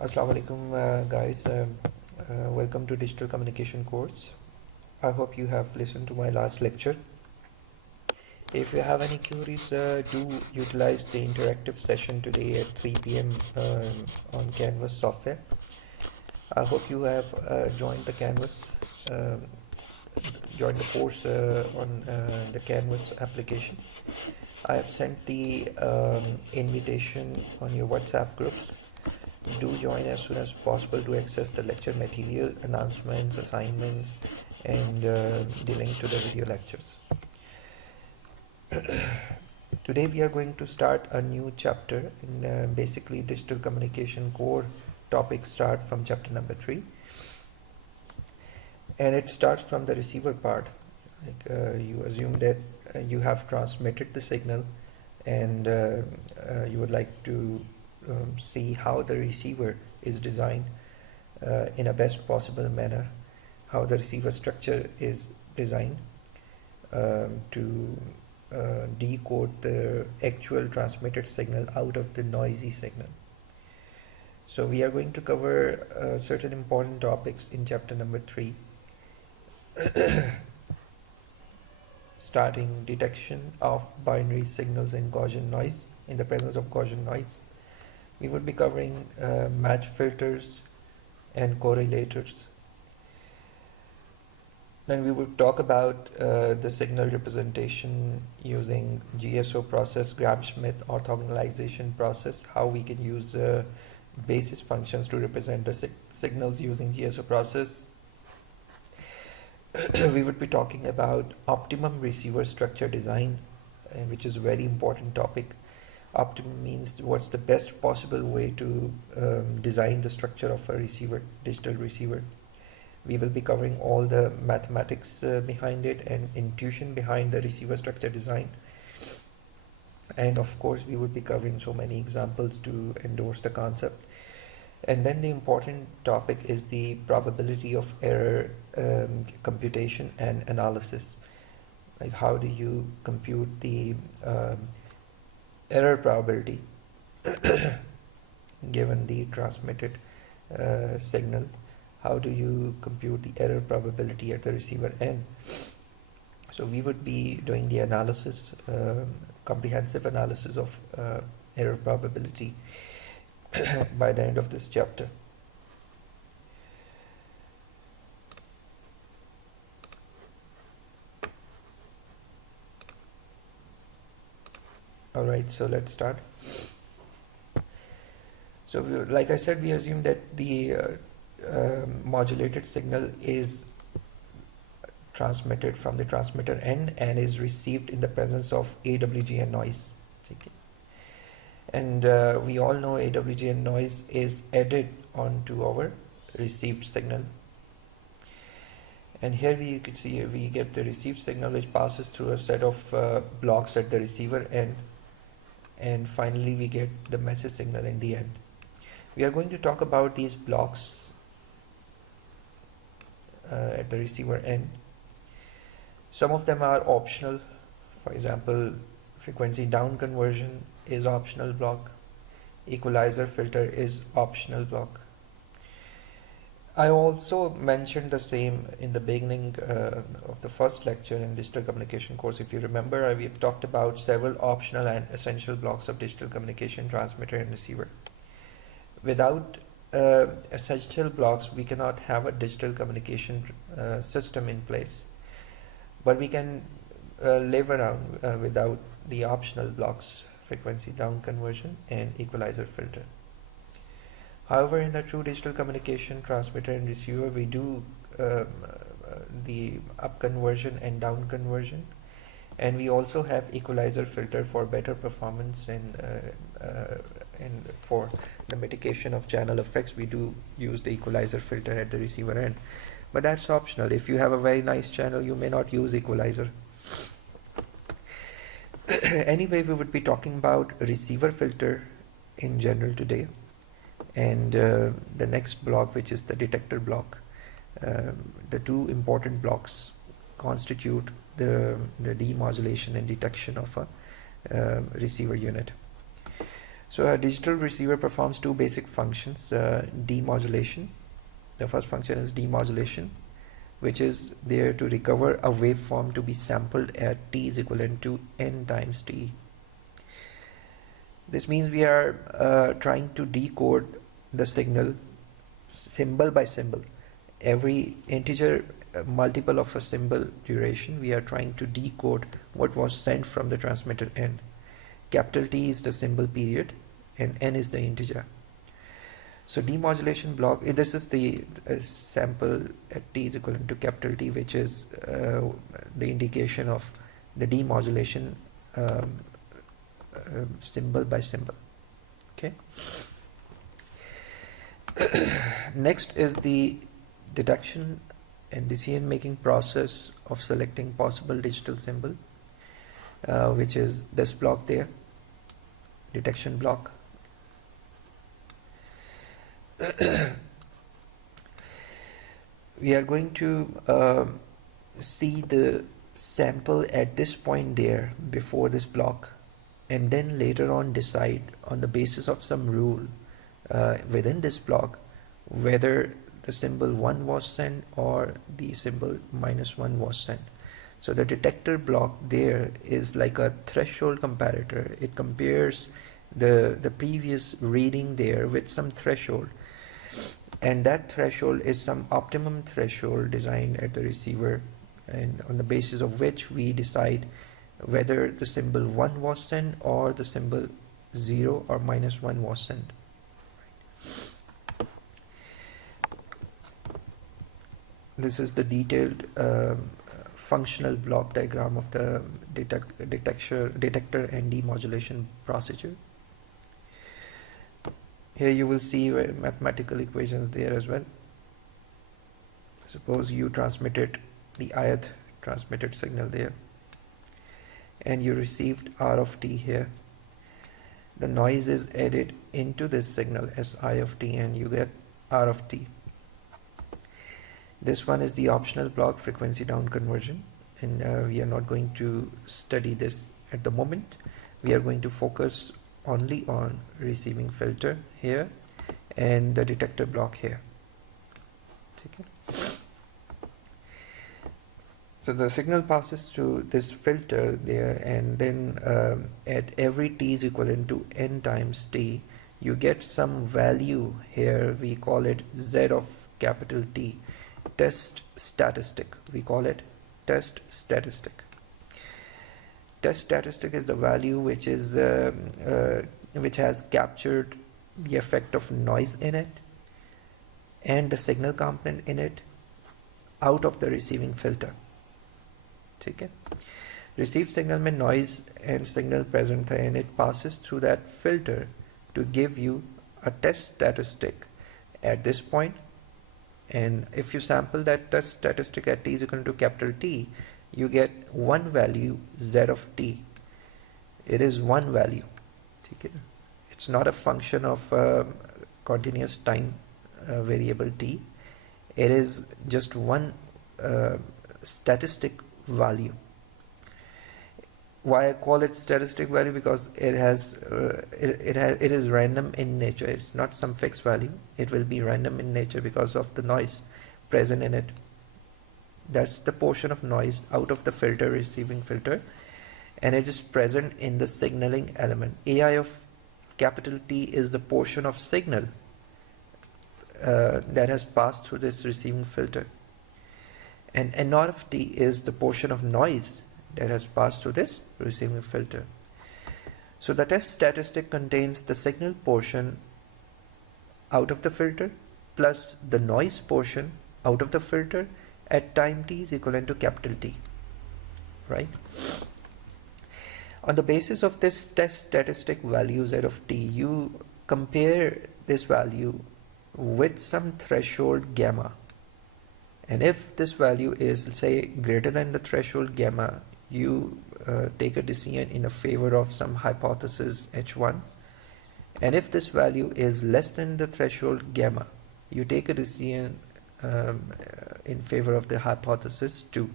Assalamu alaikum, guys. Welcome to Digital Communication course. I hope you have listened to my last lecture. If you have any queries, do utilize the interactive session today at 3 p.m. On Canvas software. I hope you have joined the Canvas, joined the course on the Canvas application. I have sent the invitation on your WhatsApp groups. Do join as soon as possible to access the lecture material, announcements, assignments, and the link to the video lectures. Today we are going to start a new chapter in basically digital communication core topics start from chapter number 3, and it starts from the receiver part. You assume that you have transmitted the signal, and you would like to see how the receiver is designed in a best possible manner, how the receiver structure is designed to decode the actual transmitted signal out of the noisy signal. So we are going to cover certain important topics in chapter number 3, starting detection of binary signals in Gaussian noise, in the presence of Gaussian noise. We would be covering match filters and correlators. Then we would talk about the signal representation using GSO process, Gram-Schmidt orthogonalization process, how we can use basis functions to represent the signals using GSO process. We would be talking about optimum receiver structure design, which is a very important topic. Optimum means what's the best possible way to design the structure of a receiver, digital receiver. We will be covering all the mathematics behind it and intuition behind the receiver structure design. And of course, we will be covering so many examples to endorse the concept. And then the important topic is the probability of error computation and analysis. Like how do you compute the error probability given the transmitted signal? How do you compute the error probability at the receiver end? So we would be doing the analysis, comprehensive analysis of error probability by the end of this chapter. Alright, so let's start. So like I said, we assume that the modulated signal is transmitted from the transmitter end and is received in the presence of AWGN noise. Okay. And we all know AWGN noise is added onto our received signal. And here you can see we get the received signal which passes through a set of blocks at the receiver end, and finally we get the message signal in the end. We are going to talk about these blocks at the receiver end. Some of them are optional. For example, frequency down conversion is optional block. Equalizer filter is optional block. I also mentioned the same in the beginning of the first lecture in digital communication course. If you remember, we have talked about several optional and essential blocks of digital communication transmitter and receiver. Without essential blocks, we cannot have a digital communication system in place. But we can live around without the optional blocks, frequency down conversion and equalizer filter. However, in a true digital communication transmitter and receiver, we do the up conversion and down conversion, and we also have equalizer filter for better performance and for the mitigation of channel effects. We do use the equalizer filter at the receiver end, but that's optional. If you have a very nice channel, you may not use equalizer. Anyway, we would be talking about receiver filter in general today. And the next block, which is the detector block. The two important blocks constitute the demodulation and detection of a receiver unit. So a digital receiver performs two basic functions: demodulation. The first function is demodulation, which is there to recover a waveform to be sampled at t is equivalent to n times t. This means we are trying to decode the signal symbol by symbol. Every integer multiple of a symbol duration, we are trying to decode what was sent from the transmitter end. Capital T is the symbol period and n is the integer. So demodulation block, this is the sample at t is equivalent to capital T, which is the indication of the demodulation symbol by symbol. Okay. Next is the detection and decision making process of selecting possible digital symbol, which is this block there, detection block. We are going to see the sample at this point there before this block, and then later on decide on the basis of some rule within this block whether the symbol 1 was sent or the symbol -1 was sent. So the detector block there is like a threshold comparator. It compares the previous reading there with some threshold, and that threshold is some optimum threshold designed at the receiver, and on the basis of which we decide whether the symbol 1 was sent or the symbol 0 or -1 was sent. This is the detailed functional block diagram of the detector and demodulation procedure. Here you will see mathematical equations there as well. Suppose you transmitted the ith transmitted signal there, and you received r of t here. The noise is added into this signal as I of t, and you get r of t. This one is the optional block, frequency down conversion, and we are not going to study this at the moment. We are going to focus only on receiving filter here and the detector block here. Okay. So the signal passes through this filter there, and then at every t is equivalent to n times t, you get some value here. We call it z of capital T, test statistic. We call it test statistic. Test statistic is the value which is which has captured the effect of noise in it and the signal component in it out of the receiving filter. Okay. Received signal में noise and signal present है, and it passes through that filter to give you a test statistic at this point. And if you sample that test statistic at t is equal to capital T, you get one value z of t. It is one value. Okay. It's not a function of continuous time variable t. It is just one statistic value. Why I call it statistic value? Because it is random in nature. It's not some fixed value. It will be random in nature because of the noise present in it. That's the portion of noise out of the filter, receiving filter, and it is present in the signaling element. AI of capital T is the portion of signal that has passed through this receiving filter, and N naught of T is the portion of noise that has passed through this receiving filter. So the test statistic contains the signal portion out of the filter plus the noise portion out of the filter at time t is equivalent to capital T, right? On the basis of this test statistic value z of t, you compare this value with some threshold gamma, and if this value is, say, greater than the threshold gamma, you take a decision in a favor of some hypothesis h1, and if this value is less than the threshold gamma, you take a decision in favor of the hypothesis 2.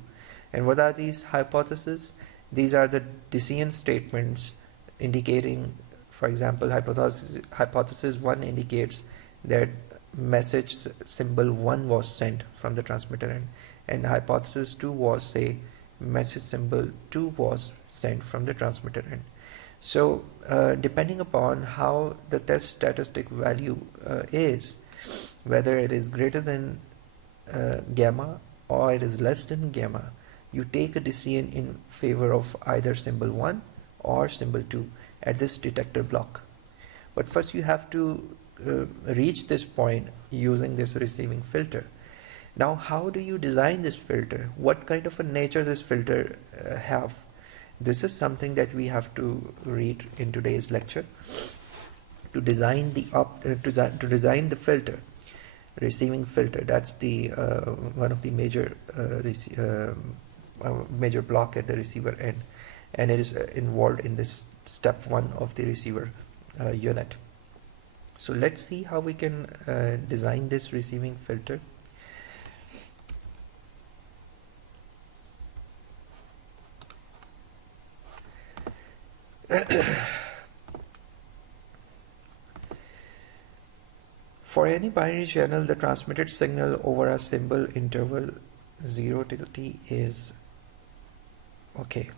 And what are these hypotheses? These are the decision statements indicating For example, hypothesis 1 indicates that message symbol 1 was sent from the transmitter end, and hypothesis 2 was, say, message symbol 2 was sent from the transmitter end. So depending upon how the test statistic value is, whether it is greater than gamma or it is less than gamma, you take a decision in favor of either symbol 1 or symbol 2 at this detector block. But first you have to reach this point using this receiving filter. Now, how do you design this filter? What kind of a nature this filter have? This is something that we have to read in today's lecture. To design to design the filter, receiving filter, that's the one of the major major block at the receiver end, and it is involved in this step 1 of the receiver unit. So let's see how we can design this receiving filter. For any binary channel, the transmitted signal over a symbol interval 0 till t is okay.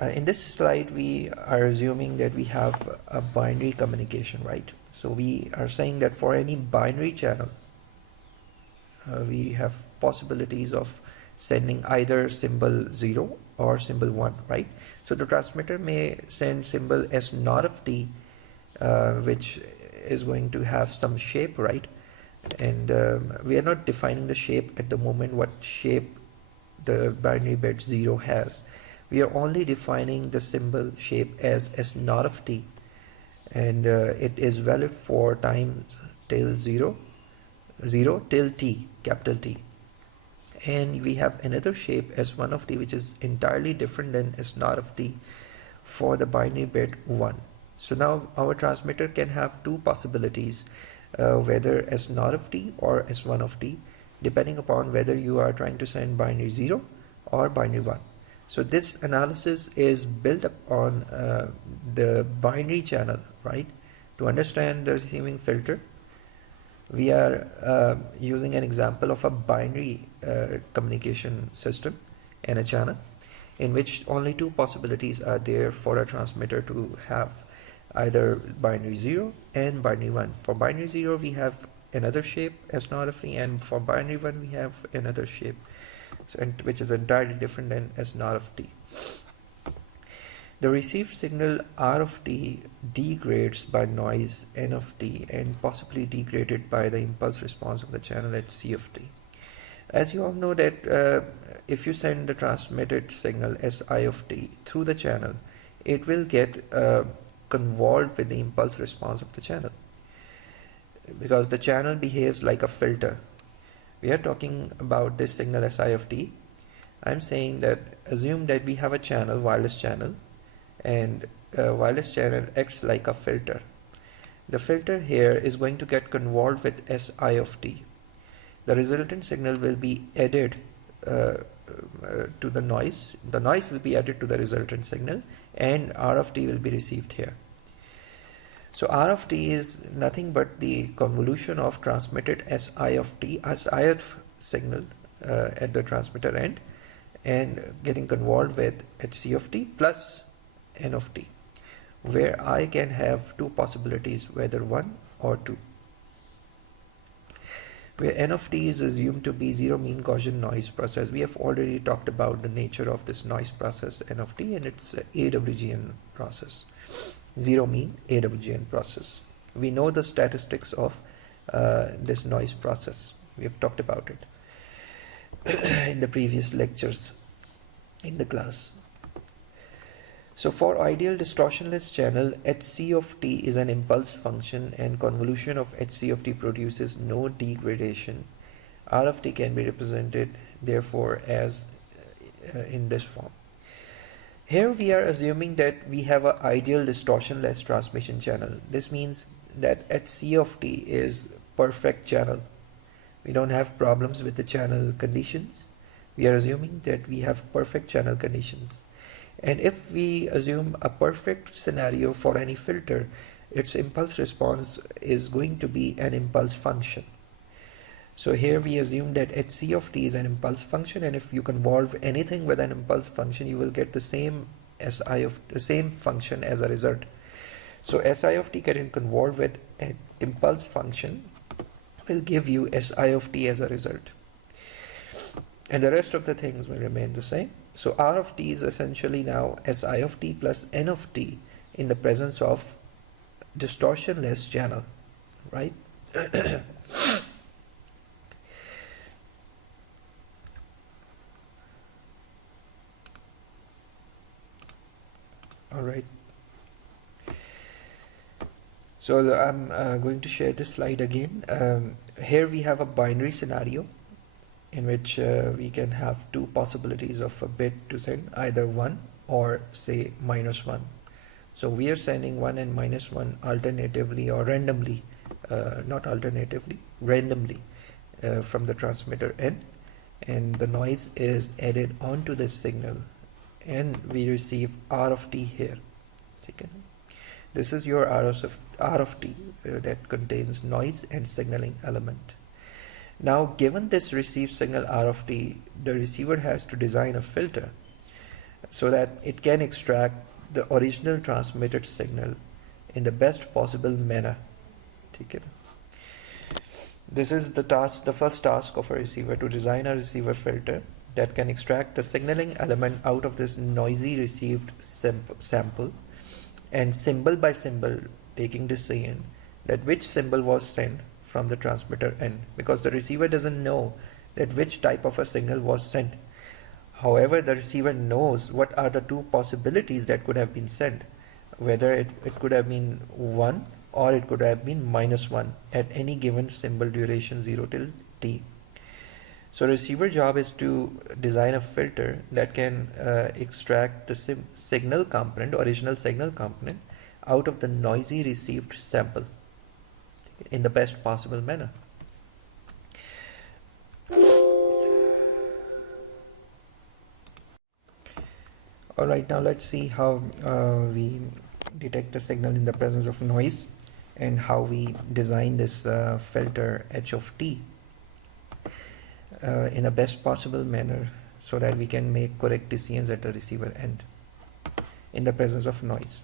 In this slide, we are assuming that we have a binary communication, right? So we are saying that for any binary channel, we have possibilities of sending either symbol 0 or symbol 1, right? So the transmitter may send symbol S naught of t, which is going to have some shape, right? And we are not defining the shape at the moment, what shape the binary bit 0 has. We are only defining the symbol shape as S naught of t, and it is valid for times till 0 till t, capital T. And we have another shape S1 of t, which is entirely different than S naught of t for the binary bit 1. So now our transmitter can have two possibilities, whether S naught of t or S1 of t, depending upon whether you are trying to send binary 0 or binary 1. So this analysis is built up on the binary channel, right? To understand the receiving filter, we are using an example of a binary communication system in a channel in which only two possibilities are there for a transmitter to have, either binary 0 and binary 1. For binary 0 we have another shape S naught of t, and for binary 1 we have another shape, which is entirely different than S naught of t. The received signal R of t degrades by noise N of t and possibly degraded by the impulse response of the channel at C of t. As you all know that if you send the transmitted signal Si of t through the channel, it will get convolved with the impulse response of the channel, because the channel behaves like a filter. We are talking about this signal Si of t. I'm saying that assume that we have a channel, wireless channel, and wireless channel acts like a filter. The filter here is going to get convolved with Si of t. The resultant signal will be added to the noise. The noise will be added to the resultant signal, and R of t will be received here. So R of t is nothing but the convolution of transmitted Si of t, Sith signal at the transmitter end, and getting convolved with Hc of t plus N of t, where I can have two possibilities, whether 1 or 2, where N of t is assumed to be zero mean Gaussian noise process. We have already talked about the nature of this noise process N of t, and it's a AWGN process, zero mean AWGN process. We know the statistics of this noise process. We have talked about it in the previous lectures in the class. So for ideal distortionless channel, Hc of t is an impulse function, and convolution of Hc of t produces no degradation. R of t can be represented therefore as in this form. Here we are assuming that we have an ideal distortionless transmission channel. This means that Hc of t is perfect channel. We don't have problems with the channel conditions. We are assuming that we have perfect channel conditions. And if we assume a perfect scenario for any filter, its impulse response is going to be an impulse function. So here we assume that hc of t is an impulse function, and if you convolve anything with an impulse function, you will get the same same function as a result. So si of t getting convolved with an impulse function will give you si of t as a result. And the rest of the things will remain the same. So r of t is essentially now si of t plus n of t in the presence of distortionless channel, right? All right. So I'm going to share this slide again. Here we have a binary scenario in which we can have two possibilities of a bit to send, either 1 or say -1. So we are sending 1 and -1 alternatively or randomly, not alternatively, randomly from the transmitter end, and the noise is added onto this signal, and we receive r of t here. Okay. This is your r of t that contains noise and signaling element. Now, given this received signal r of t, the receiver has to design a filter so that it can extract the original transmitted signal in the best possible manner. Okay. This is the first task of a receiver, to design a receiver filter that can extract the signaling element out of this noisy received sample, and symbol by symbol taking decision that which symbol was sent from the transmitter end, because the receiver doesn't know that which type of a signal was sent. However, the receiver knows what are the two possibilities that could have been sent, whether it could have been 1 or it could have been -1 at any given symbol duration 0 till t. So receiver job is to design a filter that can extract the signal component, original signal component, out of the noisy received sample in the best possible manner. Alright, now let's see how we detect the signal in the presence of noise and how we design this filter h of t in a best possible manner so that we can make correct decisions at the receiver end in the presence of noise.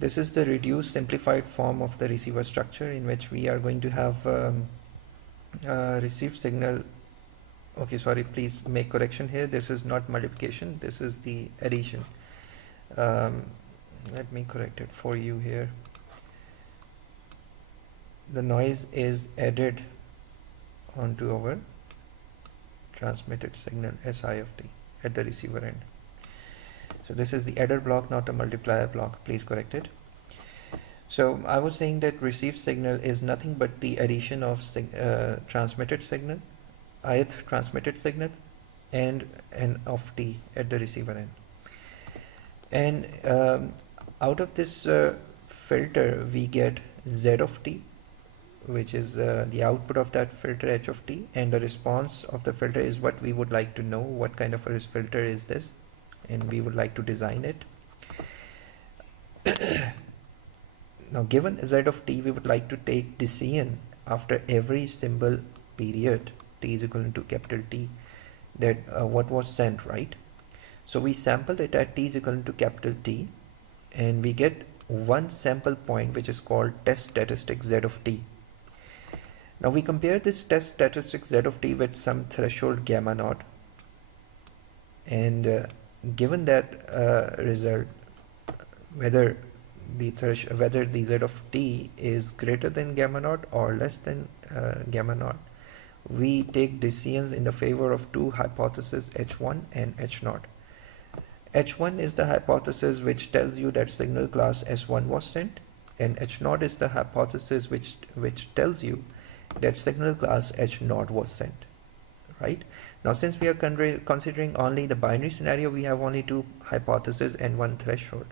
This is the reduced simplified form of the receiver structure, in which we are going to have received signal. Okay, sorry, please make correction here. This is not multiplication, this is the addition. Let me correct it for you here. The noise is added onto our transmitted signal si of t at the receiver end. So this is the adder block, not a multiplier block. Please correct it. So I was saying that received signal is nothing but the addition of transmitted signal, ith transmitted signal, and n of t at the receiver end. And out of this filter, we get z of t, which is the output of that filter h of t, and the response of the filter is what we would like to know. What kind of a filter is this? And we would like to design it. Now, given z of t, we would like to take decision after every symbol period t is equal to capital T, that what was sent, right? So we sample it at t is equal to capital T, and we get one sample point which is called test statistic z of t. Now we compare this test statistic z of t with some threshold gamma naught, and given that result, whether the z of t is greater than gamma naught or less than gamma naught, we take decisions in the favor of two hypotheses, h1 and h0. h1 is the hypothesis which tells you that signal class s1 was sent, and h0 is the hypothesis which tells you that signal class h0 was sent, right? Now, since we are considering only the binary scenario, we have only two hypotheses and one threshold.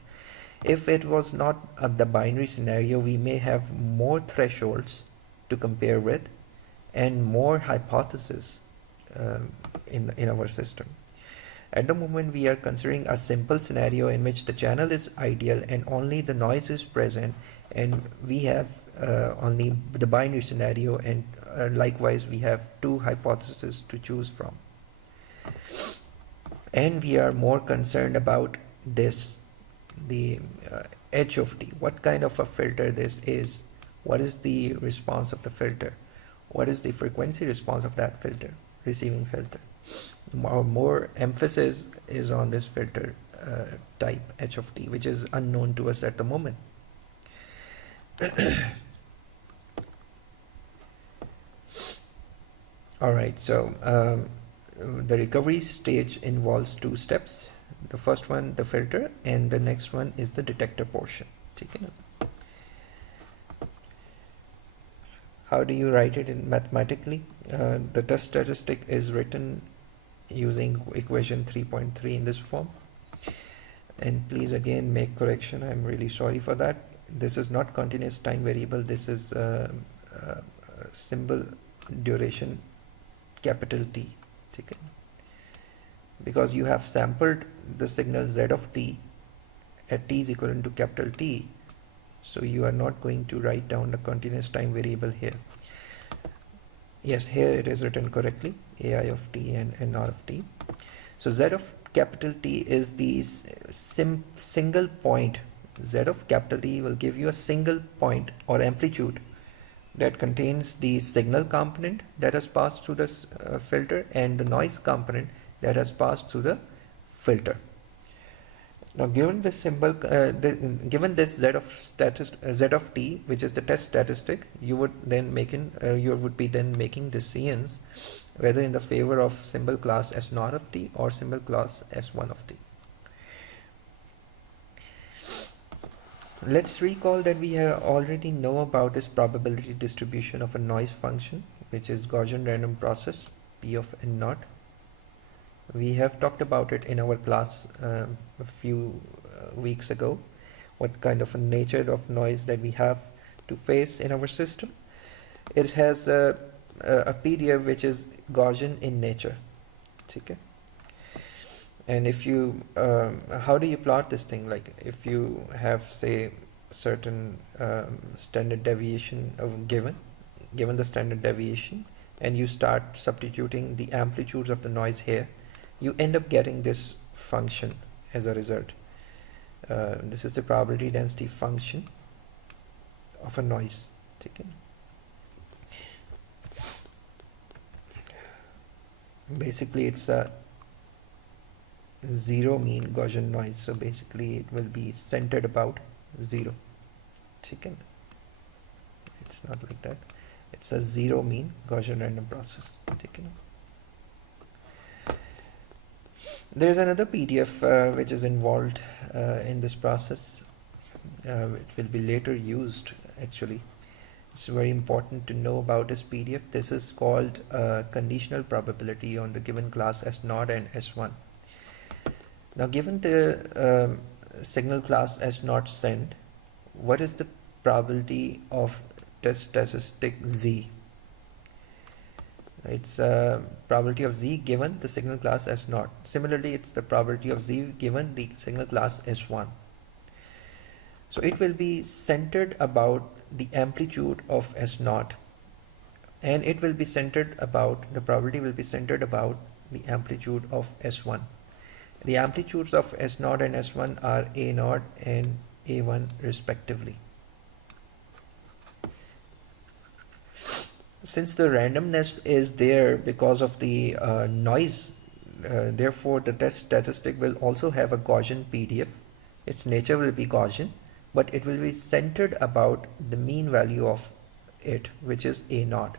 If it was not the binary scenario, we may have more thresholds to compare with, and more hypotheses in our system. At the moment, we are considering a simple scenario in which the channel is ideal and only the noise is present, and we have only the binary scenario, and likewise we have two hypotheses to choose from. And we are more concerned about this, the h of t, what kind of a filter this is, what is the response of the filter, what is the frequency response of that filter, receiving filter. More emphasis is on this filter type h of t, which is unknown to us at the moment. Alright, so the recovery stage involves two steps. The first one, the filter, and the next one is the detector portion. How do you write it in mathematically? The test statistic is written using equation 3.3 in this form. And please again make correction, I'm really sorry for that. This is not continuous time variable, this is symbol duration capital T. Because you have sampled the signal z of t at t is equivalent to capital T, so you are not going to write down the continuous time variable here. Yes, here it is written correctly, ai of t and nr of t. So z of capital T is the single point. Z of capital T will give you a single point or amplitude that contains the signal component that has passed through this filter and the noise component that has passed through the filter. Now, given this symbol, given this z of t, which is the test statistic, you would then be making decisions whether in the favor of symbol class S0 of t or symbol class S1 of t. Let's recall that we already know about this probability distribution of a noise function, which is Gaussian random process P of n0. We have talked about it in our class a few weeks ago, what kind of a nature of noise that we have to face in our system. It has a PDF which is Gaussian in nature. Okay. And if you, how do you plot this thing? Like if you have, say, certain standard deviation given the standard deviation, and you start substituting the amplitudes of the noise here, you end up getting this function as a result. This is the probability density function of a noise. Okay. Basically, it's a zero mean Gaussian noise, so basically it will be centered about 0. Chicken. It's not like that. It's a zero mean Gaussian random process. Chicken. There is another PDF which is involved in this process. It will be later used actually. It's very important to know about this PDF. This is called conditional probability on the given class S0 and S1. Now, given the signal class S0 send, what is the probability of test statistic Z? It's probability of Z given the signal class S0. Similarly, it's the probability of Z given the signal class S1. So it will be centered about the amplitude of S0, and it will be centered about, the probability will be centered about the amplitude of S1. The amplitudes of S0 and S1 are A0 and A1 respectively. Since the randomness is there because of the noise, therefore the test statistic will also have a Gaussian PDF. Its nature will be Gaussian, but it will be centered about the mean value of it, which is A0.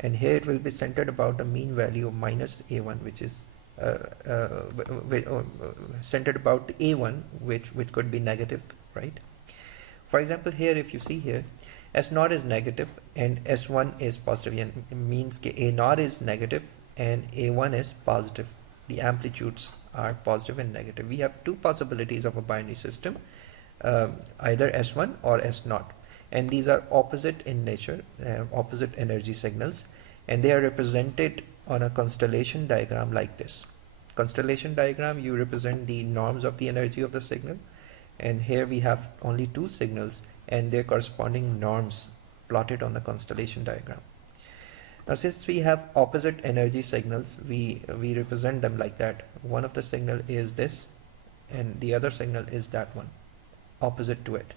And here it will be centered about the mean value of minus A1, which is centered about A1, which could be negative, right? For example, here if you see here, S0 is negative and S1 is positive, and it means A0 is negative and A1 is positive. The amplitudes are positive and negative. We have two possibilities of a binary system, either S1 or S0, and these are opposite in nature, opposite energy signals, and they are represented on a constellation diagram like this. Constellation diagram, you represent the norms of the energy of the signal, and here we have only two signals and their corresponding norms plotted on the constellation diagram. Now since we have opposite energy signals, we represent them like that. One of the signal is this and the other signal is that one, opposite to it.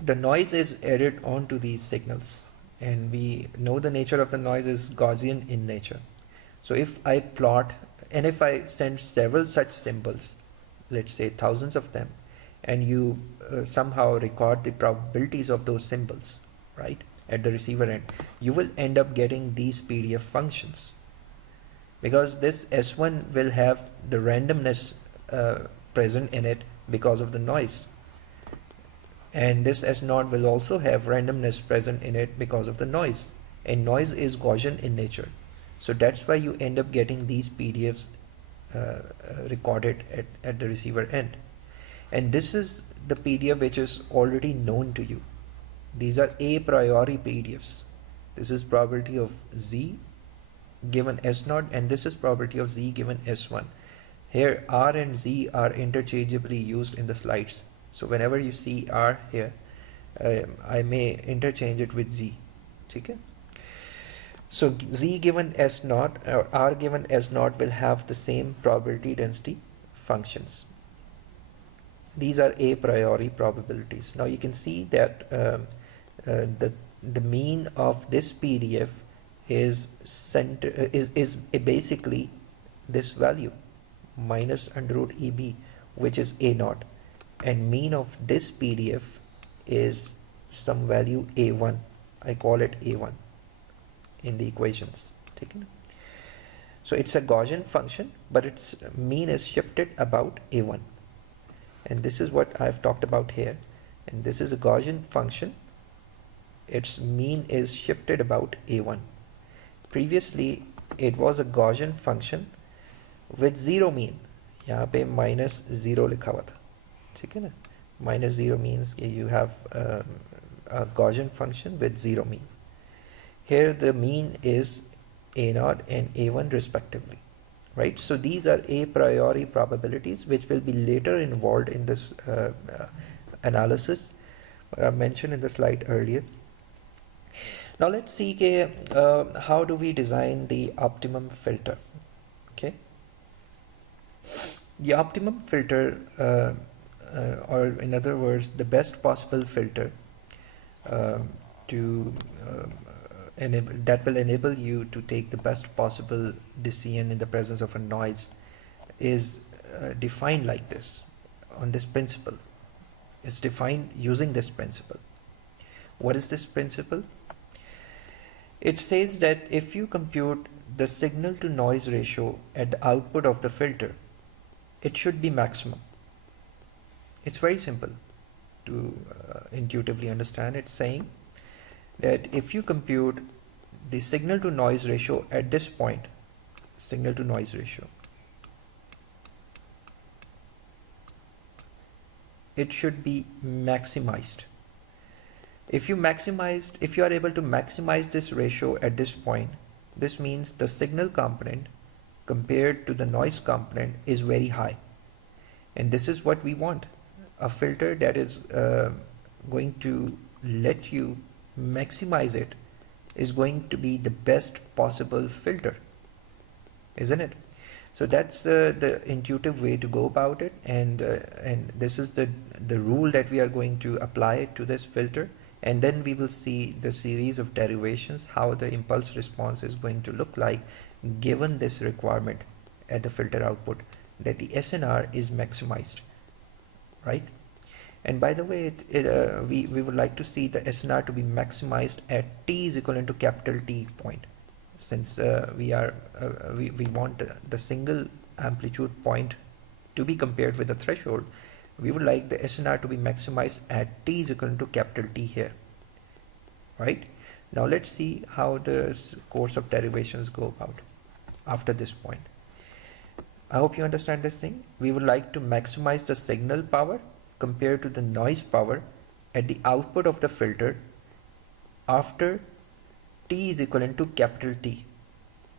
The noise is added onto these signals, and we know the nature of the noise is Gaussian in nature. So if I plot and if I send several such symbols, let's say thousands of them, and you somehow record the probabilities of those symbols, right, at the receiver end, you will end up getting these PDF functions, because this S1 will have the randomness present in it because of the noise, and this S0 will also have randomness present in it because of the noise, and noise is Gaussian in nature. So that's why you end up getting these PDFs recorded at the receiver end. And this is the PDF which is already known to you. These are a priori PDFs. This is probability of Z given S0, and this is probability of Z given S1. Here R and Z are interchangeably used in the slides. So whenever you see R here, I may interchange it with Z. Okay? So Z given S0 or R given S0 will have the same probability density functions. These are a priori probabilities. Now you can see that the mean of this PDF is basically this value minus under root EB, which is A0, and mean of this PDF is some value A1. I call it A1 in the equations. So it's a Gaussian function, but its mean is shifted about A1, and this is what I've talked about here. And this is a Gaussian function, its mean is shifted about A1. Previously it was a Gaussian function with zero mean. यहाँ पे minus zero लिखा हुआ था, ठीक है ना? Minus zero means you have a Gaussian function with zero mean. Here the mean is A0 and A1 respectively, right? So these are a priori probabilities which will be later involved in this analysis I mentioned in the slide earlier. Now let's see how do we design the optimum filter. Okay, the optimum filter or in other words the best possible filter that will enable you to take the best possible decision in the presence of a noise is defined like this, on this principle. It's defined using this principle. What is this principle? It says that if you compute the signal to noise ratio at the output of the filter, it should be maximum. It's very simple to intuitively understand. It's saying that if you compute the signal to noise ratio at this point, signal to noise ratio, it should be maximized. If you are able to maximize this ratio at this point, this means the signal component compared to the noise component is very high. And this is what we want. A filter that is going to let you maximize it is going to be the best possible filter, isn't it? So that's the intuitive way to go about it, and this is the rule that we are going to apply to this filter, and then we will see the series of derivations, how the impulse response is going to look like given this requirement at the filter output that the SNR is maximized, right? And by the way, we would like to see the SNR to be maximized at t is equivalent to capital T point. Since we want the single amplitude point to be compared with the threshold, we would like the SNR to be maximized at t is equivalent to capital T here, right? Now let's see how the course of derivations go about after this point. I hope you understand this thing. We would like to maximize the signal power compared to the noise power at the output of the filter after T is equivalent to capital T.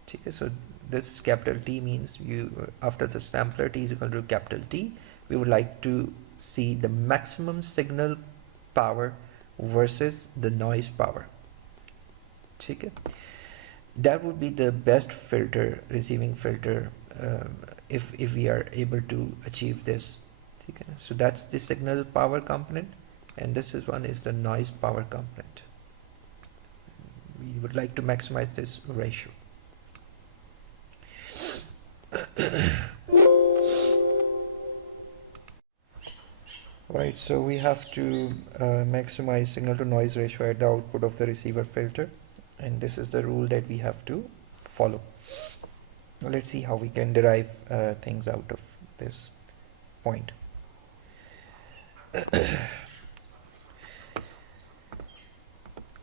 Okay, so this capital T means you after the sampler T is equal to capital T, we would like to see the maximum signal power versus the noise power. Okay, that would be the best filter, receiving filter, if we are able to achieve this. Okay, so that's the signal power component, and this is one is the noise power component. We would like to maximize this ratio. Right, so we have to maximize signal to noise ratio at the output of the receiver filter, and this is the rule that we have to follow. Now let's see how we can derive things out of this point.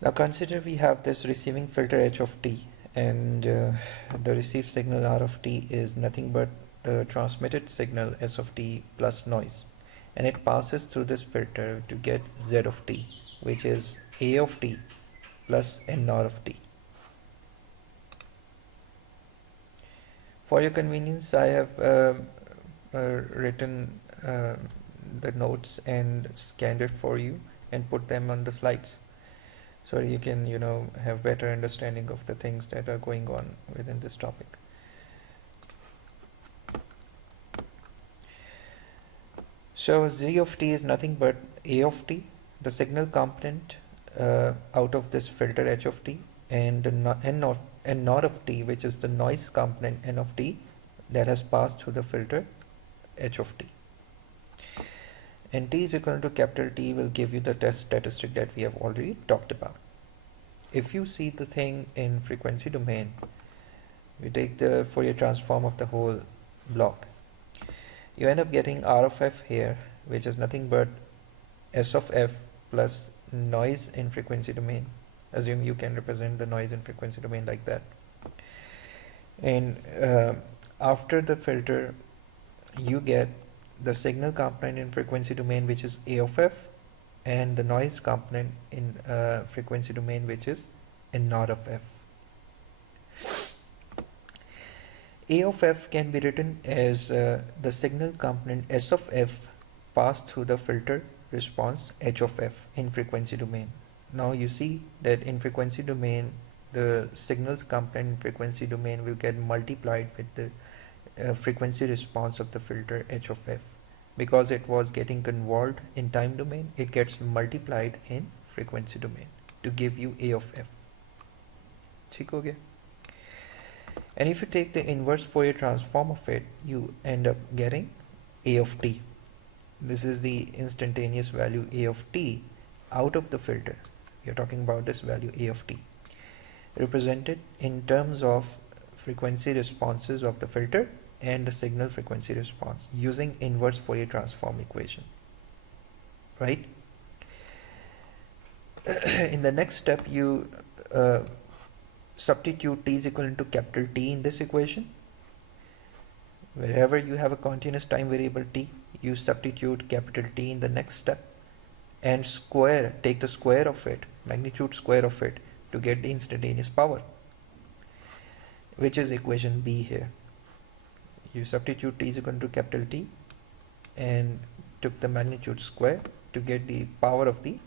Now consider we have this receiving filter h of t, and the received signal r of t is nothing but the transmitted signal s of t plus noise, and it passes through this filter to get z of t, which is a of t plus n r of t. For your convenience, I have written the notes and scanned it for you and put them on the slides, so you can have better understanding of the things that are going on within this topic. So z of t is nothing but a of t, the signal component out of this filter h of t, and the n naught of t, which is the noise component n of t that has passed through the filter h of t. And t is equal to capital T will give you the test statistic that we have already talked about. If you see the thing in frequency domain, we take the Fourier transform of the whole block. You end up getting R of f here, which is nothing but S of f plus noise in frequency domain. Assume you can represent the noise in frequency domain like that. And after the filter, you get the signal component in frequency domain, which is A of f, and the noise component in frequency domain, which is n naught of f. A of f can be written as the signal component S of f passed through the filter response H of f in frequency domain. Now you see that in frequency domain, the signals component in frequency domain will get multiplied with the frequency response of the filter H of f. Because it was getting convolved in time domain, it gets multiplied in frequency domain to give you A of f. Okay? And if you take the inverse Fourier transform of it, you end up getting A of t. This is the instantaneous value A of t out of the filter. We are talking about this value A of t, represented in terms of frequency responses of the filter and the signal frequency response using inverse Fourier transform equation, right? In the next step, you substitute t is equivalent to capital T in this equation. Wherever you have a continuous time variable t, you substitute capital T in the next step and take the square of it, magnitude square of it, to get the instantaneous power, which is equation B here. You substitute t is equal to capital T and took the magnitude square to get the power of the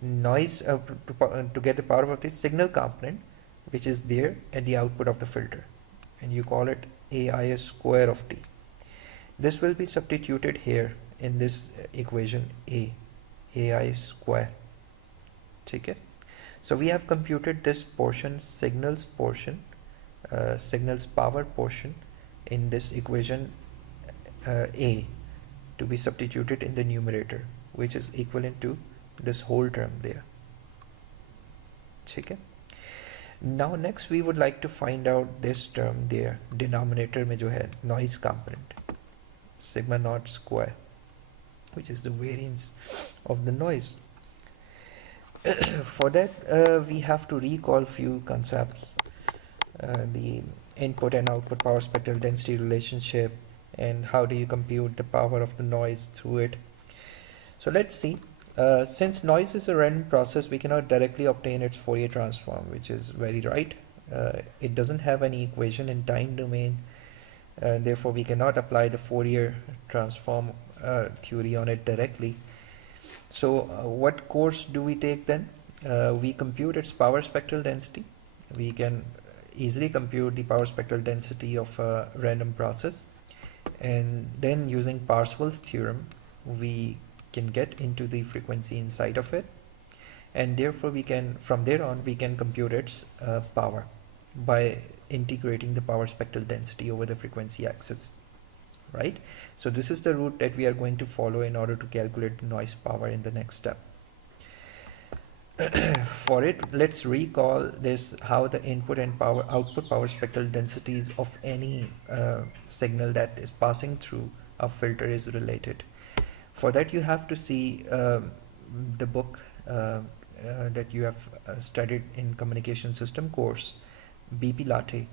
noise, to get the power of the signal component, which is there at the output of the filter, and you call it AI square of t. This will be substituted here in this equation AI square. Okay? So we have computed this portion, signals power portion, in this equation A, to be substituted in the numerator, which is equivalent to this whole term there. Okay? Now next we would like to find out this term there, denominator में जो है noise component, sigma naught square, which is the variance of the noise. For that we have to recall few concepts, the input and output power spectral density relationship, and how do you compute the power of the noise through it. So let's see. Since noise is a random process, we cannot directly obtain its Fourier transform, which is very right. It doesn't have any equation in time domain, therefore we cannot apply the Fourier transform theory on it directly. So what course do we take then? We compute its power spectral density. We can easily compute the power spectral density of a random process, and then using Parseval's theorem we can get into the frequency inside of it, and therefore we can, from there on, we can compute its power by integrating the power spectral density over the frequency axis, right? So this is the route that we are going to follow in order to calculate the noise power in the next step. For it, let's recall this, how the input and output power spectral densities of any signal that is passing through a filter is related. For that you have to see the book that you have studied in communication system course, BP Latte,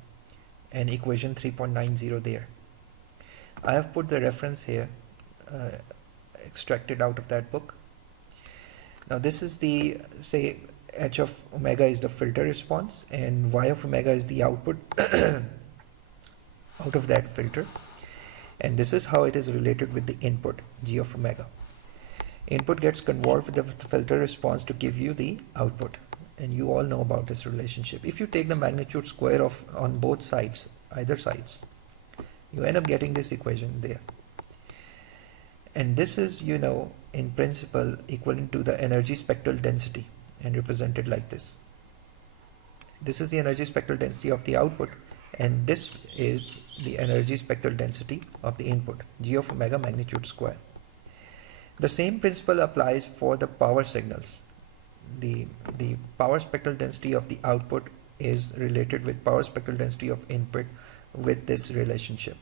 and equation 3.90 there. I have put the reference here, extracted out of that book. Now this is the, say, h of omega is the filter response and y of omega is the output out of that filter, and this is how it is related with the input, g of omega. Input gets convolved with the filter response to give you the output, and you all know about this relationship. If you take the magnitude square of on both sides, either sides, you end up getting this equation there. And this is, you know, in principle equivalent to the energy spectral density and represented like this. This is the energy spectral density of the output, and this is the energy spectral density of the input, g of omega magnitude square. The same principle applies for the power signals. The power spectral density of the output is related with power spectral density of input with this relationship.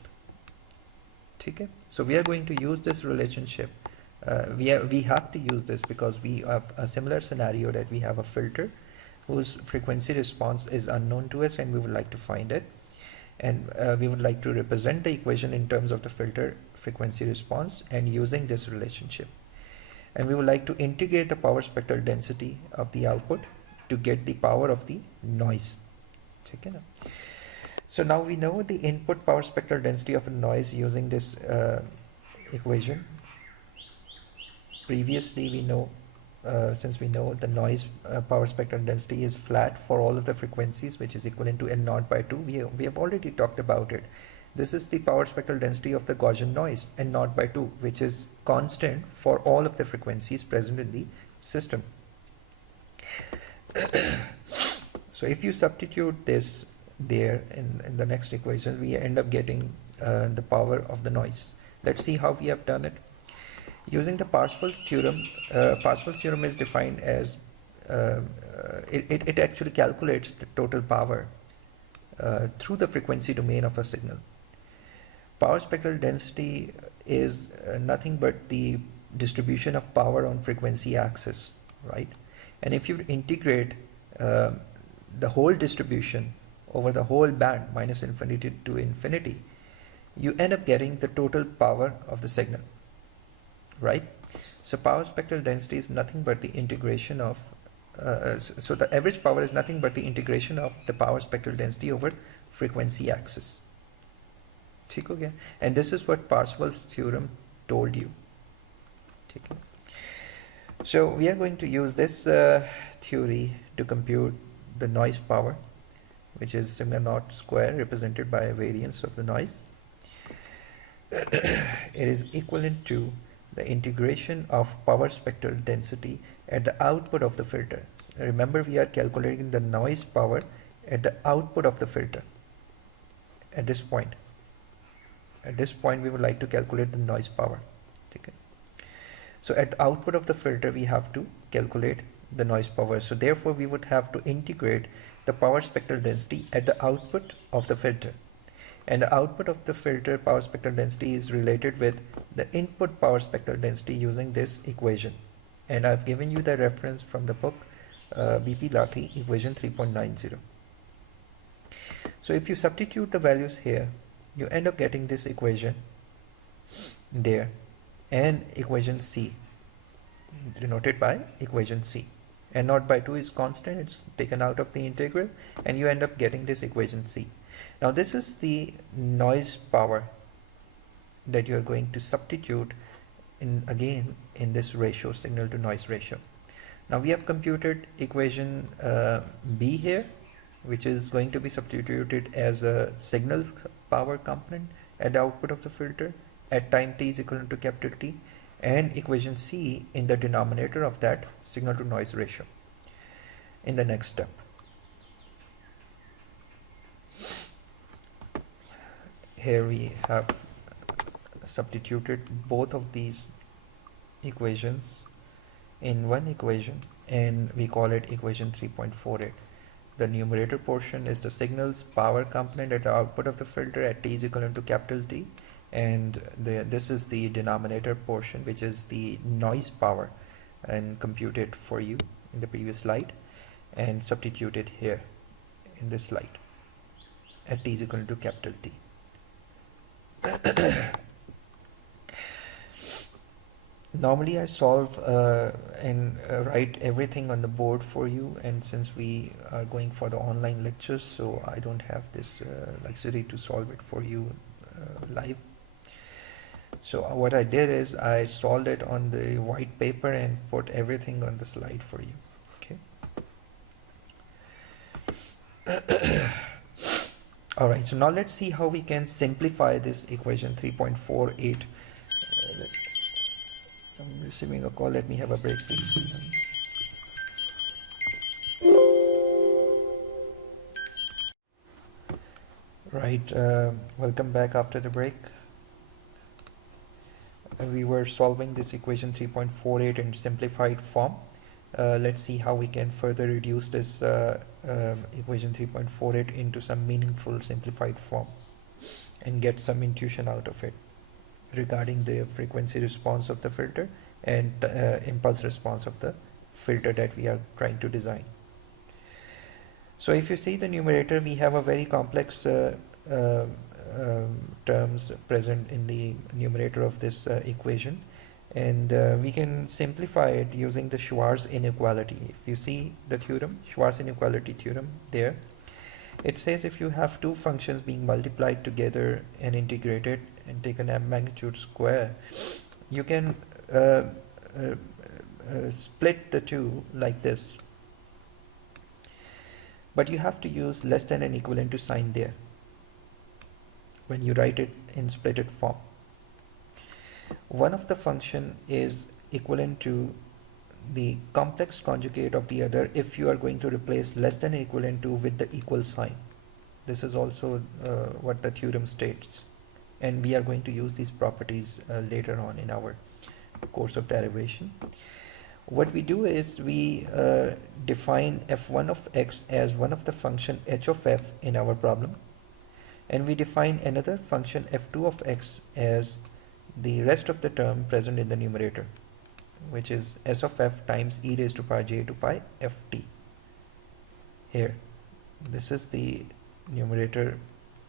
Okay? So we are going to use this relationship. We have to use this because we have a similar scenario that we have a filter whose frequency response is unknown to us, and we would like to find it, and we would like to represent the equation in terms of the filter frequency response and using this relationship, and we would like to integrate the power spectral density of the output to get the power of the noise. Okay? So now we know the input power spectral density of a noise using this equation. Previously we know, since we know the noise power spectral density is flat for all of the frequencies, which is equivalent to N0 by 2, we have already talked about it. This is the power spectral density of the Gaussian noise, N0 by 2, which is constant for all of the frequencies present in the system. So if you substitute this there in the next equation, we end up getting the power of the noise. Let's see how we have done it. Using the Parseval's theorem, Parseval's theorem is defined as, it actually calculates the total power through the frequency domain of a signal. Power spectral density is nothing but the distribution of power on frequency axis, right? And if you integrate the whole distribution over the whole band, minus infinity to infinity, you end up getting the total power of the signal, right? So power spectral density is nothing but the integration of, so the average power is nothing but the integration of the power spectral density over frequency axis. Okay? And this is what Parseval's theorem told you. Okay? So we are going to use this theory to compute the noise power, which is sigma naught square represented by a variance of the noise. It is equivalent to the integration of power spectral density at the output of the filter. Remember, we are calculating the noise power at the output of the filter at this point. At this point we would like to calculate the noise power. Okay. So at the output of the filter we have to calculate the noise power. So therefore we would have to integrate the power spectral density at the output of the filter. And the output of the filter power spectral density is related with the input power spectral density using this equation. And I've given you the reference from the book BP Latte, equation 3.90. So if you substitute the values here, you end up getting this equation there and equation C, denoted by equation C. And naught by 2 is constant, it's taken out of the integral, and you end up getting this equation C. Now this is the noise power that you are going to substitute again in this ratio, signal to noise ratio. Now we have computed equation B here, which is going to be substituted as a signal power component at the output of the filter at time t is equal to capital T, and equation C in the denominator of that signal to noise ratio in the next step. Here we have substituted both of these equations in one equation, and we call it equation 3.48. The numerator portion is the signal's power component at the output of the filter at t is equal to capital T, and this is the denominator portion, which is the noise power, and computed for you in the previous slide and substituted here in this slide at t is equal to capital T. Normally I solve and write everything on the board for you, and since we are going for the online lectures, so I don't have this luxury to solve it for you live. So what I did is I solved it on the white paper and put everything on the slide for you. Okay. Alright, so now let's see how we can simplify this equation 3.48. I'm receiving a call. Let me have a break, please. Right, welcome back after the break. We were solving this equation 3.48 in simplified form. Let's see how we can further reduce this equation 3.48 into some meaningful simplified form and get some intuition out of it regarding the frequency response of the filter and impulse response of the filter that we are trying to design. So if you see the numerator, we have a very complex terms present in the numerator of this equation, and we can simplify it using the Schwarz inequality. If you see the theorem, Schwarz inequality theorem there, it says if you have two functions being multiplied together and integrated and taken a magnitude square, you can split the two like this, but you have to use less than and equivalent to sign there when you write it in splitted form. One of the function is equivalent to the complex conjugate of the other if you are going to replace less than equivalent to with the equal sign. This is also what the theorem states, and we are going to use these properties later on in our course of derivation. What we do is we define f1 of x as one of the function h of f in our problem, and we define another function f2 of x as the rest of the term present in the numerator, which is s of f times e raised to power j to pi ft. Here, this is the numerator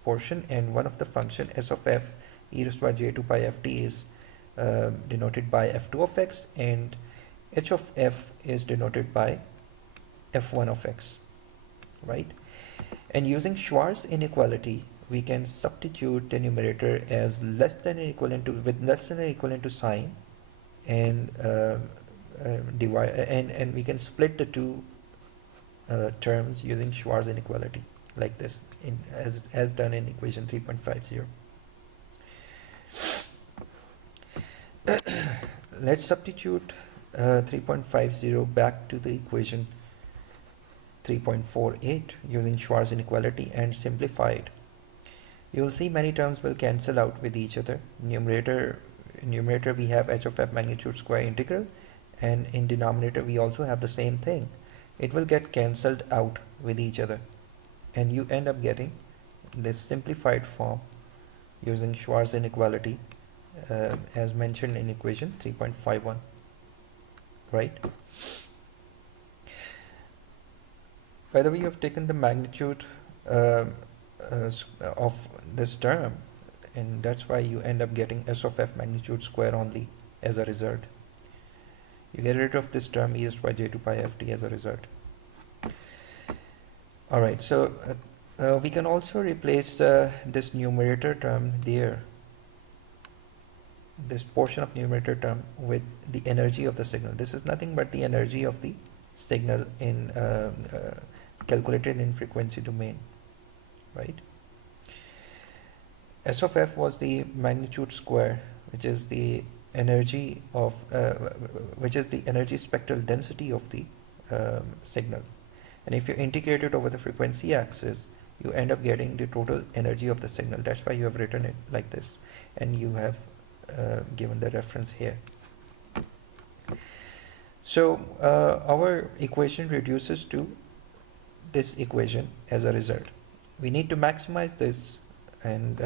portion, and one of the function s of f e raised to power j to pi ft is denoted by f2 of x, and h of f is denoted by f1 of x, right? And using Schwarz inequality, we can substitute the numerator as less than or equivalent to with less than or equivalent to sign, and divide, and we can split the two terms using Schwarz inequality like this, in as done in equation 3.50. Let's substitute 3.50 back to the equation 3.48 using Schwarz inequality and simplify it. You will see many terms will cancel out with each other. Numerator we have h of f magnitude square integral, and in denominator we also have the same thing. It will get cancelled out with each other, and you end up getting this simplified form using Schwarz inequality as mentioned in equation 3.51, right? By the way, you have taken the magnitude of this term, and that's why you end up getting s of f magnitude square only as a result. You get rid of this term e raised by j2 pi ft as a result. Alright, so we can also replace this numerator term there, this portion of numerator term, with the energy of the signal. This is nothing but the energy of the signal in calculated in frequency domain, right? S of f was the magnitude square, which is the energy of which is the energy spectral density of the signal. And if you integrate it over the frequency axis, you end up getting the total energy of the signal. That's why you have written it like this, and you have given the reference here. So our equation reduces to this equation as a result. We need to maximize this, and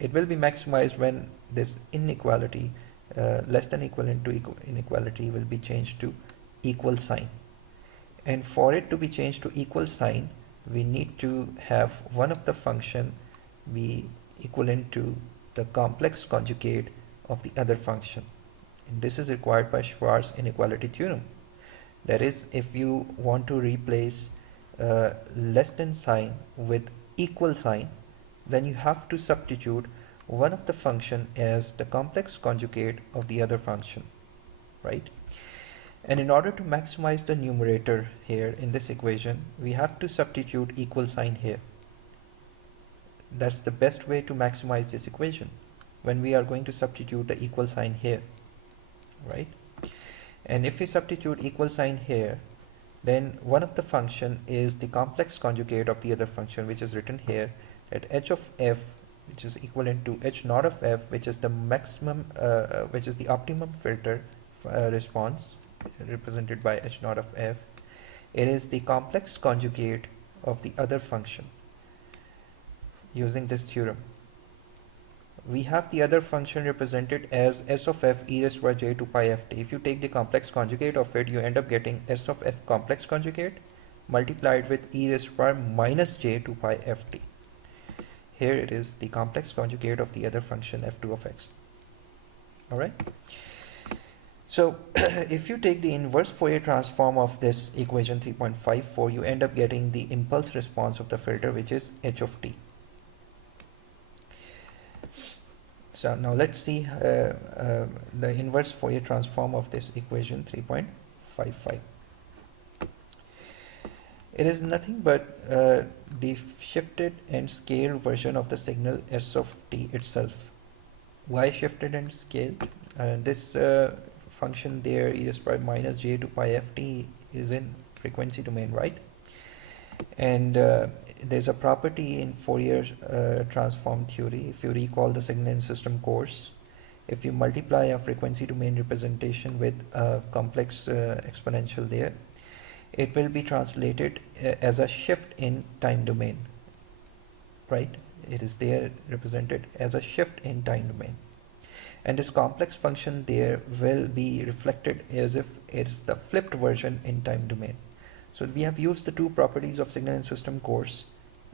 it will be maximized when this inequality, less than equivalent to inequality, will be changed to equal sign. And for it to be changed to equal sign, we need to have one of the function be equivalent to the complex conjugate of the other function. And this is required by Schwarz inequality theorem. That is, if you want to replace less than sign with equal sign, then you have to substitute one of the function as the complex conjugate of the other function, right? And in order to maximize the numerator here in this equation, we have to substitute equal sign here. That's the best way to maximize this equation, when we are going to substitute the equal sign here, right? And if we substitute equal sign here, then one of the function is the complex conjugate of the other function, which is written here at h of f, which is equivalent to h naught of f, which is the maximum, which is the optimum filter response, represented by h naught of f. It is the complex conjugate of the other function. Using this theorem, we have the other function represented as s of f e raised by j2 pi ft. If you take the complex conjugate of it, you end up getting s of f complex conjugate multiplied with e raised by minus j2 pi ft. Here it is the complex conjugate of the other function f2 of x. Alright. So if you take the inverse Fourier transform of this equation 3.54, you end up getting the impulse response of the filter, which is h of t. So now let's see the inverse Fourier transform of this equation 3.55. It is nothing but the shifted and scaled version of the signal s of t itself. Why shifted and scaled? This function there, e raised by minus j2 pi ft, is in frequency domain, right? And there's a property in Fourier transform theory. If you recall the signal and system course, if you multiply a frequency domain representation with a complex exponential there, it will be translated as a shift in time domain, right? It is there represented as a shift in time domain. And this complex function there will be reflected as if it's the flipped version in time domain. So we have used the two properties of signal and system course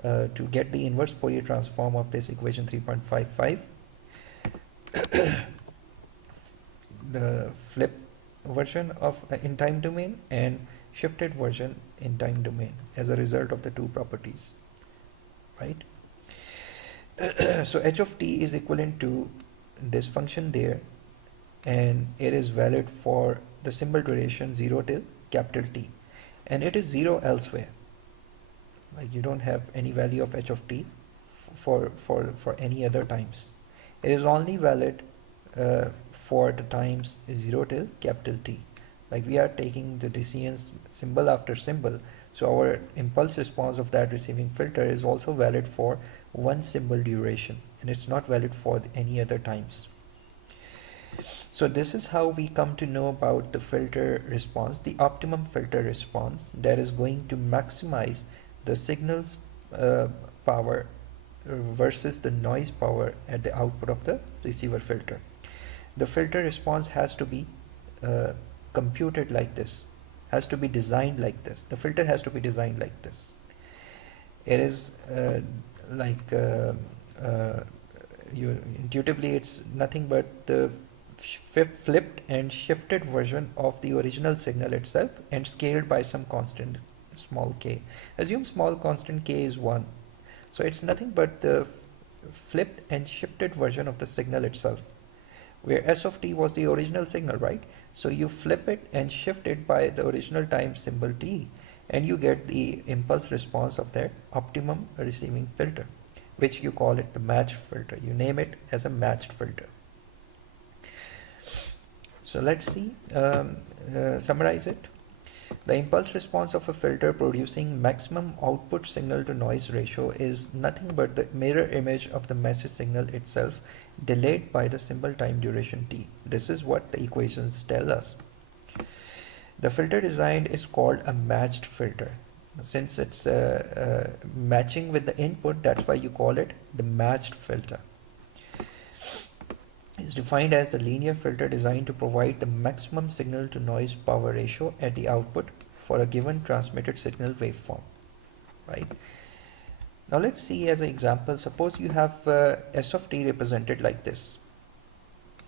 to get the inverse Fourier transform of this equation 3.55. The flip version of in time domain and shifted version in time domain as a result of the two properties, right? So h of t is equivalent to this function there, and it is valid for the symbol duration 0 till capital T, and it is 0 elsewhere. Like, you don't have any value of h of t for any other times. It is only valid for the times 0 till capital T. Like, we are taking the decisions symbol after symbol, so our impulse response of that receiving filter is also valid for one symbol duration, and it's not valid for any other times. So this is how we come to know about the filter response, the optimum filter response that is going to maximize the signal's power versus the noise power at the output of the receiver filter. The filter response has to be computed like this, has to be designed like this. The filter has to be designed like this. It is intuitively it's nothing but the flipped and shifted version of the original signal itself and scaled by some constant small k. Assume small constant k is 1. So it's nothing but the flipped and shifted version of the signal itself, where s of t was the original signal, right? So you flip it and shift it by the original time symbol t, and you get the impulse response of that optimum receiving filter, which you call it the matched filter. You name it as a matched filter. So let's see, summarize it. The impulse response of a filter producing maximum output signal to noise ratio is nothing but the mirror image of the message signal itself, delayed by the symbol time duration t. This is what the equations tell us. The filter designed is called a matched filter. Since it's matching with the input, that's why you call it the matched filter. It's defined as the linear filter designed to provide the maximum signal to noise power ratio at the output for a given transmitted signal waveform, right? Now let's see as an example. Suppose you have s of t represented like this.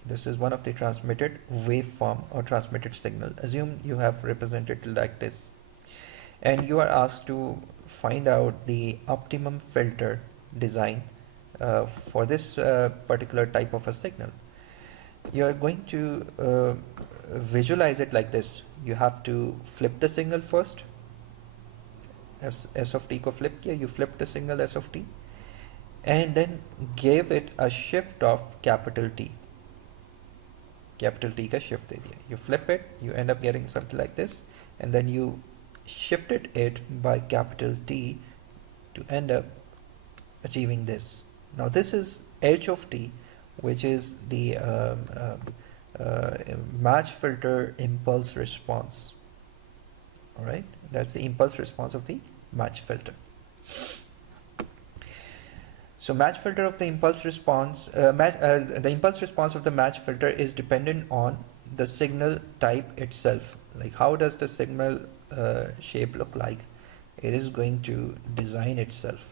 This is one of the transmitted waveform or transmitted signal. Assume you have represented like this, and you are asked to find out the optimum filter design for this particular type of a signal. You are going to visualize it like this. You have to flip the signal first. S of t को flip किया, you flip the signal s of t, and then gave it a shift of capital T. Capital T का shift दे दिया. You flip it, you end up getting something like this, and then you shifted it by capital T to end up achieving this. Now this is h of t, which is the match filter impulse response. All right, that's the impulse response of the match filter. So match filter of the impulse response, the impulse response of the match filter is dependent on the signal type itself. Like how does the signal shape look like? It is going to design itself.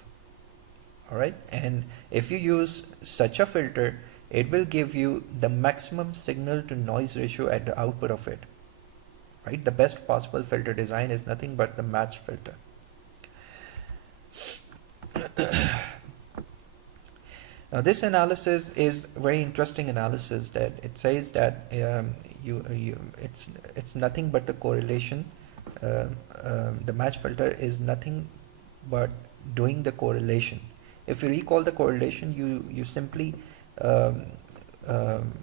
All right, and if you use such a filter, it will give you the maximum signal to noise ratio at the output of it. Right, the best possible filter design is nothing but the match filter. Now this analysis is very interesting analysis, that it says that it's nothing but the correlation. The match filter is nothing but doing the correlation. If you recall the correlation, you simply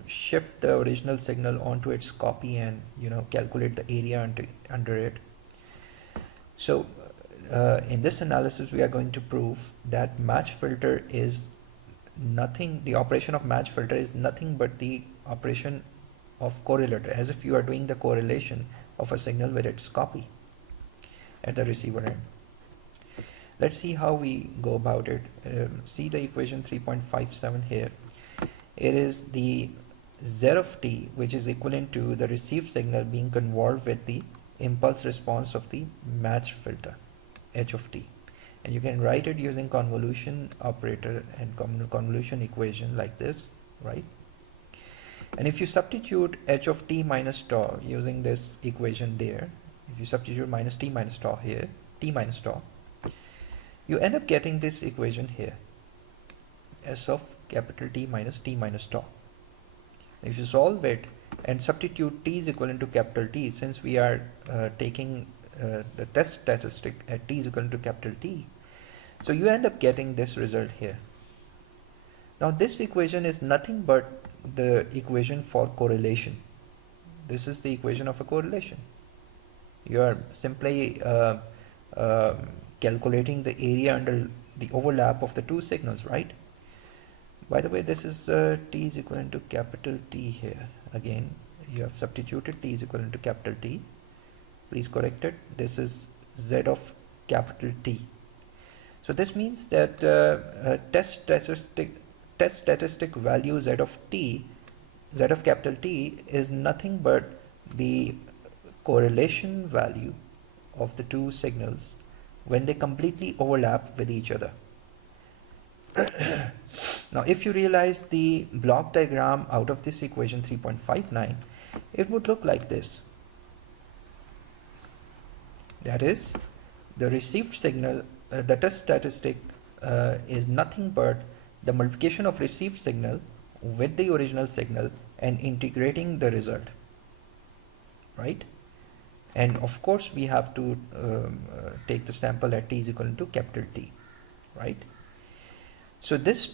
shift the original signal onto its copy and calculate the area under it. So in this analysis we are going to prove that match filter is nothing, the operation of match filter is nothing but the operation of correlator, as if you are doing the correlation of a signal with its copy at the receiver end. Let's see how we go about it. See the equation 3.57 here. It is the z of t, which is equivalent to the received signal being convolved with the impulse response of the match filter, h of t. And you can write it using convolution operator and convolution equation like this, right? And if you substitute h of t minus tau using this equation there, if you substitute minus t minus tau here, t minus tau, you end up getting this equation here, s of capital T minus t minus tau. If you solve it and substitute t is equivalent to capital T, since we are taking the test statistic at t is equivalent to capital T, so you end up getting this result here. Now this equation is nothing but the equation for correlation. This is the equation of a correlation. You are simply calculating the area under the overlap of the two signals, right? By the way, this is t is equivalent to capital T here. Again, you have substituted t is equivalent to capital T. Please correct it. This is z of capital T. So this means that test statistic value z of t, z of capital T, is nothing but the correlation value of the two signals when they completely overlap with each other. Now, if you realize the block diagram out of this equation 3.59, it would look like this. That is, the received signal, the test statistic is nothing but the multiplication of received signal with the original signal and integrating the result, right? And of course, we have to take the sample at t is equal to capital T, right? So this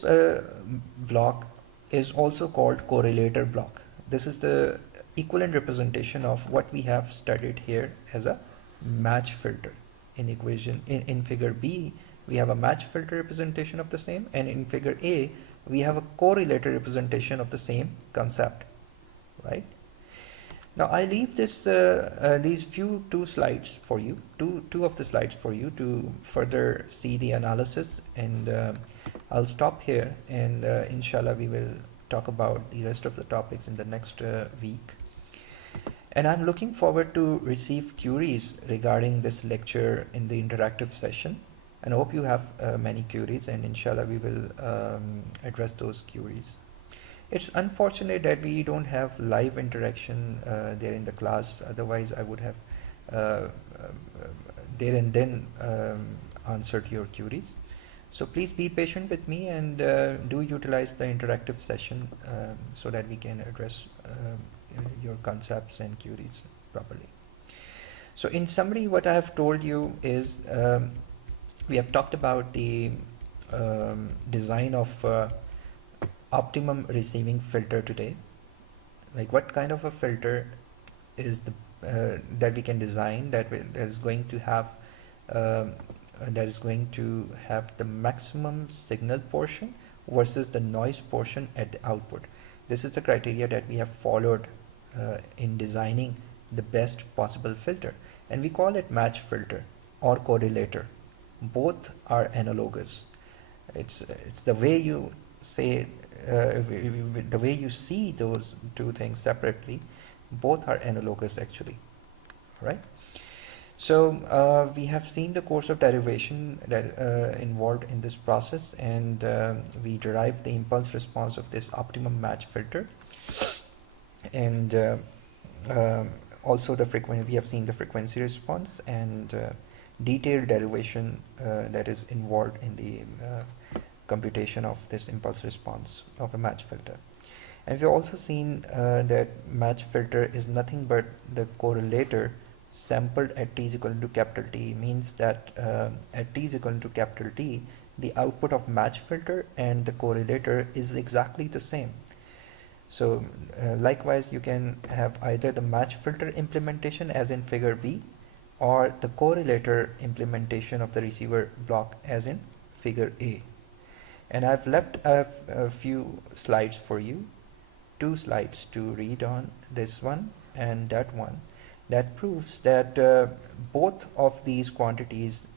block is also called correlator block. This is the equivalent representation of what we have studied here as a match filter. In equation in figure B, we have a match filter representation of the same, and in figure A, we have a correlator representation of the same concept, right? Now I leave this these two slides for you, two of the slides for you to further see the analysis, and I'll stop here, and inshallah we will talk about the rest of the topics in the next week. And I'm looking forward to receive queries regarding this lecture in the interactive session, and I hope you have many queries, and inshallah we will address those queries. It's unfortunate that we don't have live interaction there in the class, otherwise I would have there and then answered your queries. So please be patient with me, and do utilize the interactive session so that we can address your concepts and queries properly. So in summary, what I have told you is we have talked about the design of optimum receiving filter today. Like what kind of a filter is the that we can design that is going to have the maximum signal portion versus the noise portion at the output. This is the criteria that we have followed in designing the best possible filter, and we call it match filter or correlator. Both are analogous. It's the way you say the way you see those two things separately. Both are analogous actually, right? So we have seen the course of derivation that involved in this process, and we derived the impulse response of this optimum match filter, and also the frequency. We have seen the frequency response and detailed derivation that is involved in the computation of this impulse response of a match filter. And we've also seen that match filter is nothing but the correlator sampled at t is equal to capital T. Means that at t is equal to capital T, the output of match filter and the correlator is exactly the same. So likewise, you can have either the match filter implementation as in figure B, or the correlator implementation of the receiver block as in figure A. And I've left a few slides for you, 2 slides to read on, this one and that one, that proves that both of these quantities,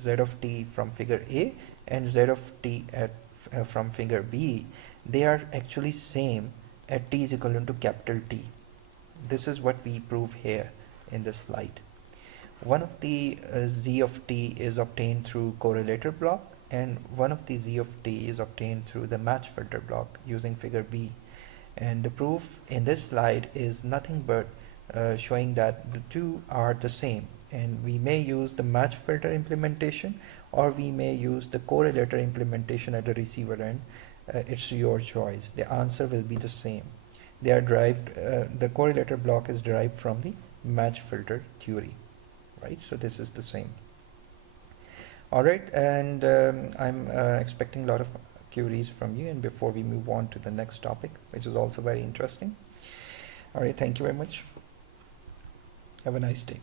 z of t from figure A and z of t from figure B, they are actually same at t is equal to capital T. This is what we prove here in this slide. One of the z of t is obtained through correlator block, and one of the z of t is obtained through the match filter block using figure B. And the proof in this slide is nothing but showing that the two are the same, and we may use the match filter implementation or we may use the correlator implementation at the receiver end. It's your choice. The answer will be the same. They are derived, the correlator block is derived from the match filter theory, right? So this is the same. All right, and I'm expecting a lot of queries from you, and before we move on to the next topic, which is also very interesting. All right, thank you very much. Have a nice day.